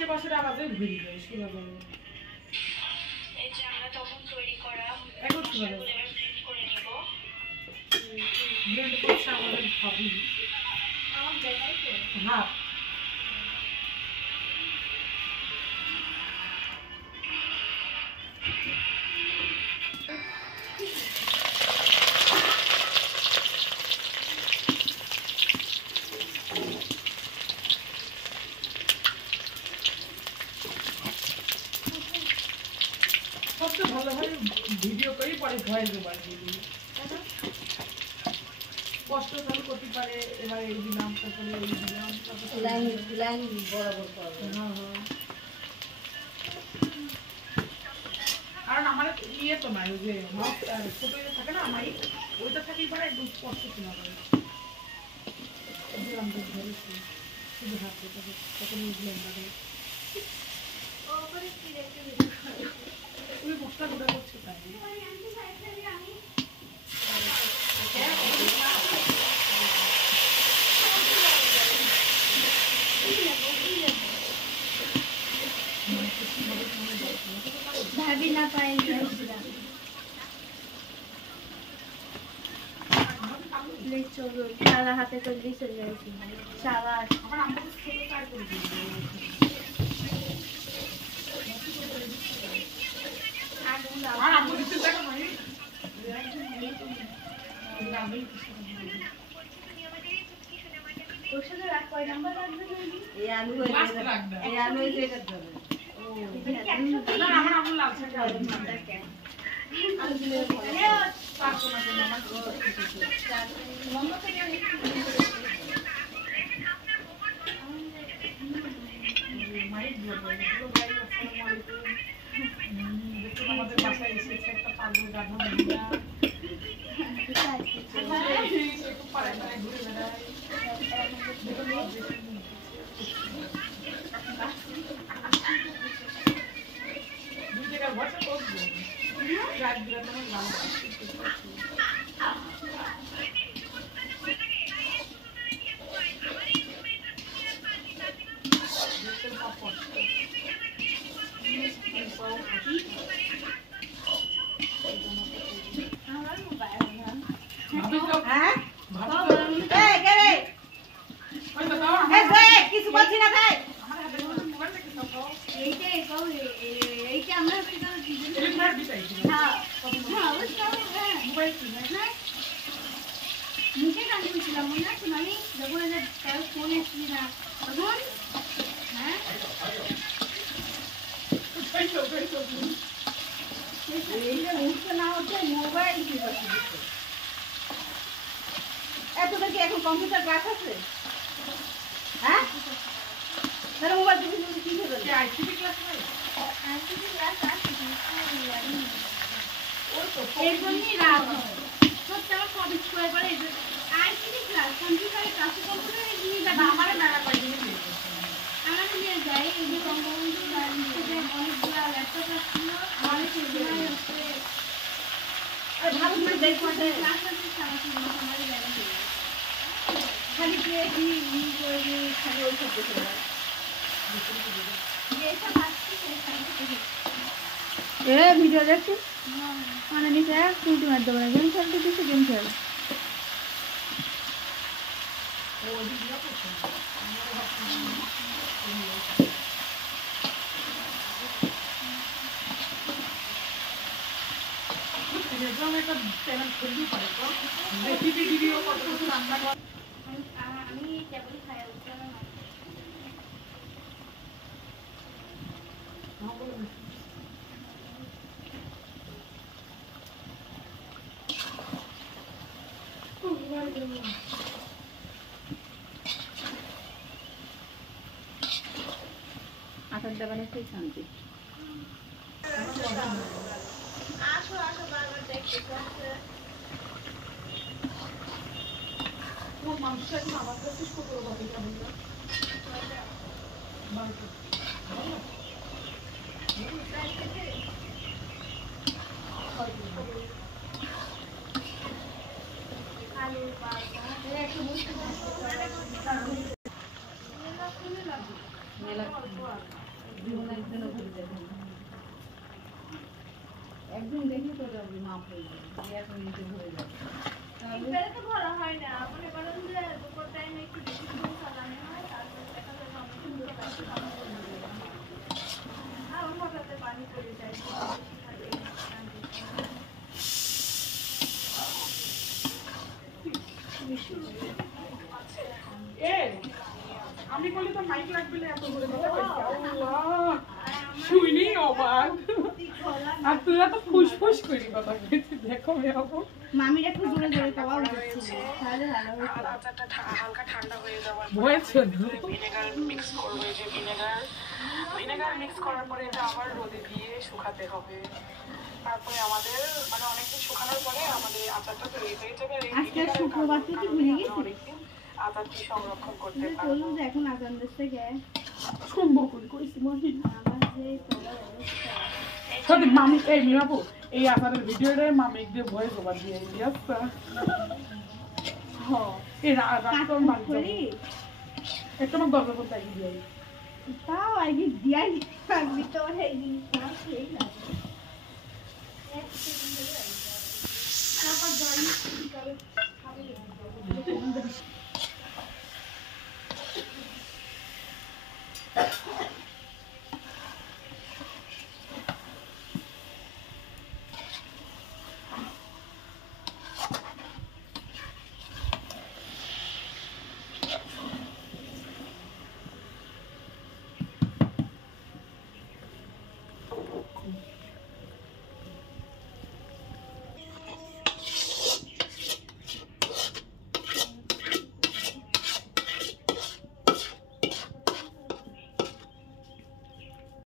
আশেপাশের আওয়াজে ঘুরে যায় সেভাবে। এই যে আমরা তখন তৈরি করা এখন কিভাবে ব্লেন্ড করে নিব। ব্লেন্ড করছে আমাদের ভাবি। আমার দেখাই তো। হ্যাঁ সবচেয়ে ভালো হয় ভিডিও করেই পরে ভয়েস ওভার দিয়ে দিই। কষ্ট চালু করতে পারে, এবার এই দিলাম তারপরে এই দিলাম লাইন বরাবর করবে। কারণ আমার ইয়ে তো নাই, ওই যে ছোট ইয়ে থাকে না আমার ওইটা থাকেই পরে একদম স্পষ্ট শোনা যায়। দিলাম দুধ ধরেছি শুধু হাত দিতে তখন দিলাম না ওই মশলা গুঁড়া করছে তাই ভাবি না পাই শালা হাতে করে দিয়ে চলে যাচ্ছি শালা আমার আমরা ছোট ট্রাই করে দিই আর আমরা দিতে দেখো ভাই ওর সাথে রাখ কয় নাম্বার রাখবে এই আলু এই আলু এই জায়গা ধরে। না আমার আমল লাগছে আমাদের বাসায় এসেছে একটা পাগল গাধা মহিলা পাড়ায় পাড়ায় ঘুরে বেড়ায় দুই জায়গায় বসে করবো রাত বিরাত আমার গান কিছু বলছি না তাই মুখে গান শুনছিলাম মনে আছে মানে যখন তার ফোন এসেছি না তখন হ্যাঁ এতটা কি এখন কম্পিউটার ক্লাস আছে? হ্যাঁ তাহলে মোবাইল কি করবে? আইসিটি ক্লাস হয় এর জন্যই রাগ হয় সত্যি আমার সব ইচ্ছে করে বলে আইসিটি ক্লাস কম্পিউটারের ক্লাসে কম্পিউটারে নিয়ে যাবে আমার মেলা করে দিন আমাদের নিয়ে যায় এই যে বঙ্গবন্ধু অনেকগুলো ল্যাপটপ আসছিল অনেক হচ্ছে ভালো করে দেখো ক্লাস আছে আমাদের জায়গা ছিল খালি দিয়ে খালি ওই সব দেখে ভিডিও দেখছি মানে নিচে কিন্তু মারতে পারে গেম খেলতে কিছু গেম খেলে একটা চ্যানেল খুলতেই পারে তো রেসিপি ভিডিও কত কিছু রান্না করে আমি কেবল খাই আটার দাবানে সেই শান্তি আসো আসো বারবার দেখতে কোন মানুষটা এখন আমার কাছে ছোট কথা বললাম আলু পাতা একটু বুঝতে মেলা একদিন দেখি তো মাপ হয়ে যাবে, এখন নিচে হয়ে যাবে। একবারে তো ভরা হয় না, মনে করেন যে দুপুর টাইমে একটু বেশি করে চালানো হয়, তারপরে দেখা যায় অনেক সুন্দর পাখি পানি পড়ে যায়। আর হঠাৎ পানি পড়ে যায়, আমি বলি তো মাইক লাগবে না, এত করে কথা কইছি। আল্লাহ, শুইনি অবাক। আর তুই এত ফুসফুস করি কথা কইছিস, দেখো মেয়াবো। মামির একটু জোরে জোরে খাওয়া উচিত ছিল, তাহলে ভালো হতো। আচারটা হালকা ঠান্ডা হয়ে যাওয়ার হয়েছে ভিনেগার মিক্স করবো। এই যে ভিনেগার মিক্স করার পরে এটা আবার রোদে দিয়ে শুকাতে হবে। তারপরে আমাদের মানে অনেকদিন শুকানোর পরে আমাদের আচারটা তৈরি হয়ে যাবে। আর এই আজকে শুক্রবার তুই কি ভুলে গেছিস? অনেকদিন আচারটি সংরক্ষণ করতে তুই পারবো। বললু যে এখন আজান দিচ্ছে গে, সম্ভব করে কইছি মহিন। আমার যে চলার অবস্থা। সত্যি মামি, এই মিয়াবু, এই আসারের ভিডিওটা মামি দিয়ে ভয়েস ওভার দিয়ে দিয়েছে। হ্যাঁ, এই রাত কাট করি একটা আমার দরকার করতে দিয়ে। তাও আগে দিয়াই থাকবি, তোর এই জিনিসটা সেই লাগে।